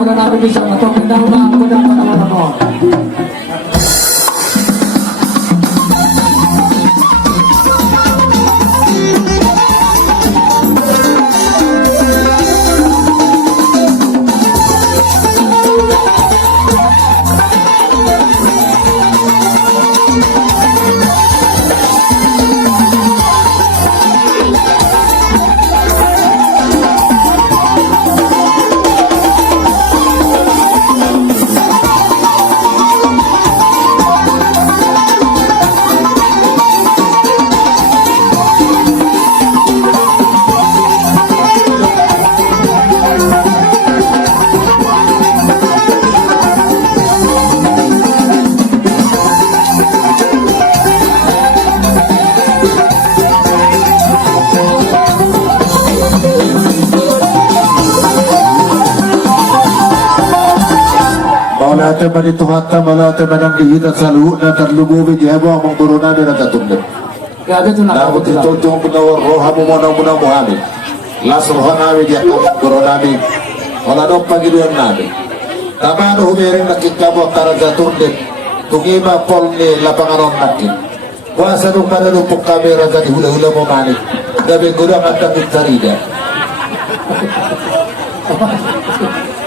mudah-mudahan kami bisa atau pindah rumah mudah-mudahan. Teman itu hatta malah teman yang kita selalu dan terlubu bijawa mengkorona dan tertunda. Gak ada tuh nak. Aku tercocok penawar roh hamu mana muhammad. Lasroh nabi dia korona nabi. Kalau dok pagi dua nabi. Taman humiring nakik kamu antara tertunda. Tungima polne lapangan nakin. Kuasa dok pada lumpuk kamera jadi hula-hula mau manik. Tapi gudang akan ditarida.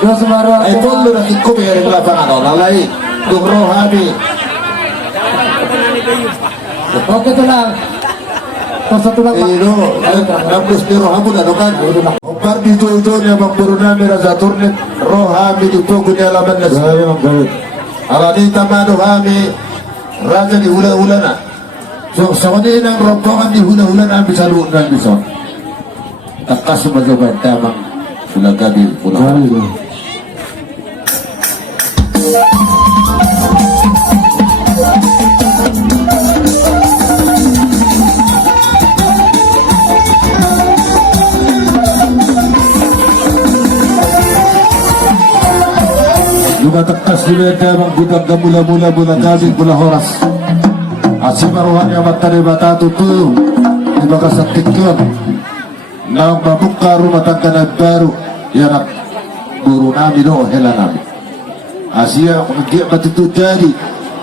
Yo semaro Ay pollo na kiko may lapangan lalay dugro habi. Oke tuh lang. Satu lang. Ino nabus ni rohamu na dokan. Obar dito niya magpuruna mera sa turnet rohami dito kunya laban na siya. Alani tamano hami raja di hula-hula na. So sa kanina ng rombongan di hula-hula na bisa luon na bisa. Takas sumasabat tamang sudah gabi pulang. Juga tekas di meja bang budak mula-mula bulan gabi bulan horas. Asima rohani amat tadi batatu tuh di bagas tikun. Nang membuka rumah tangga baru ya nak buru nabi doh hela nabi. Asia dia batu jadi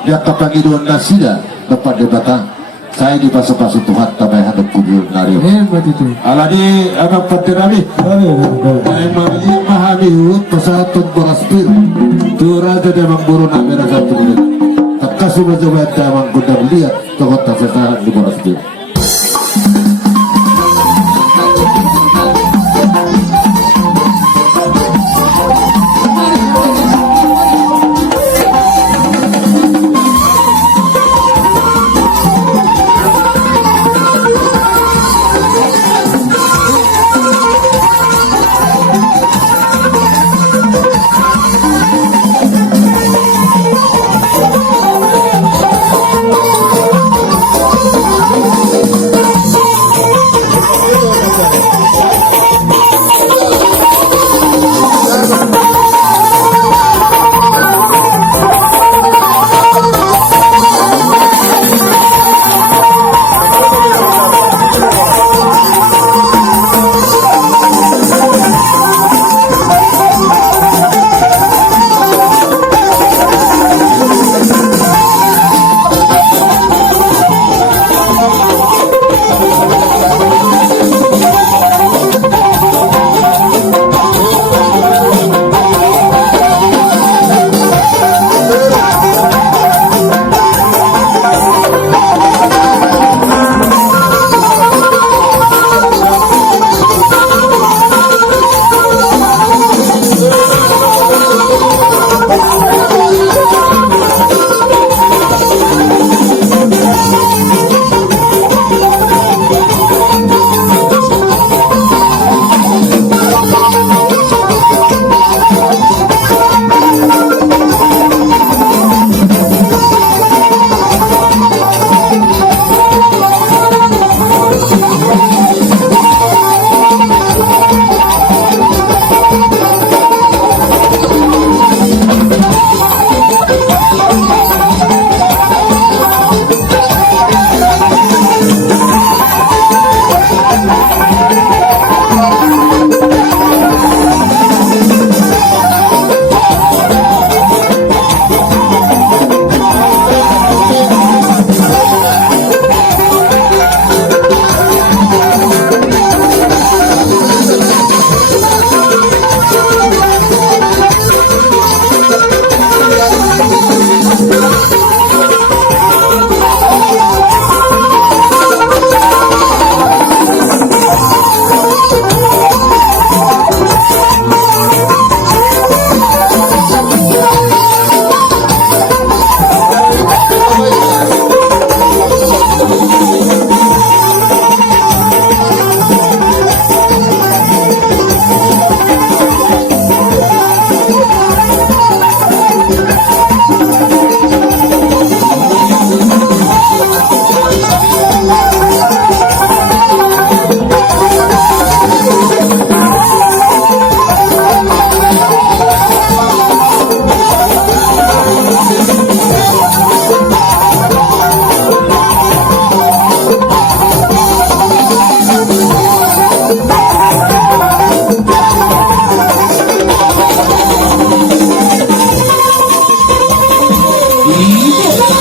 dia kapangiduan nasida dapat debata saya di pasu-pasu Tuhan tamai hadap kubur nari Hebat itu. aladi agak pentirami yang memahami hut pesatun beraspir tu raja dia memburu nak merah satu menit terkasih mencoba damang kudang lihat tohot tak sesaran di beraspir. Thank you.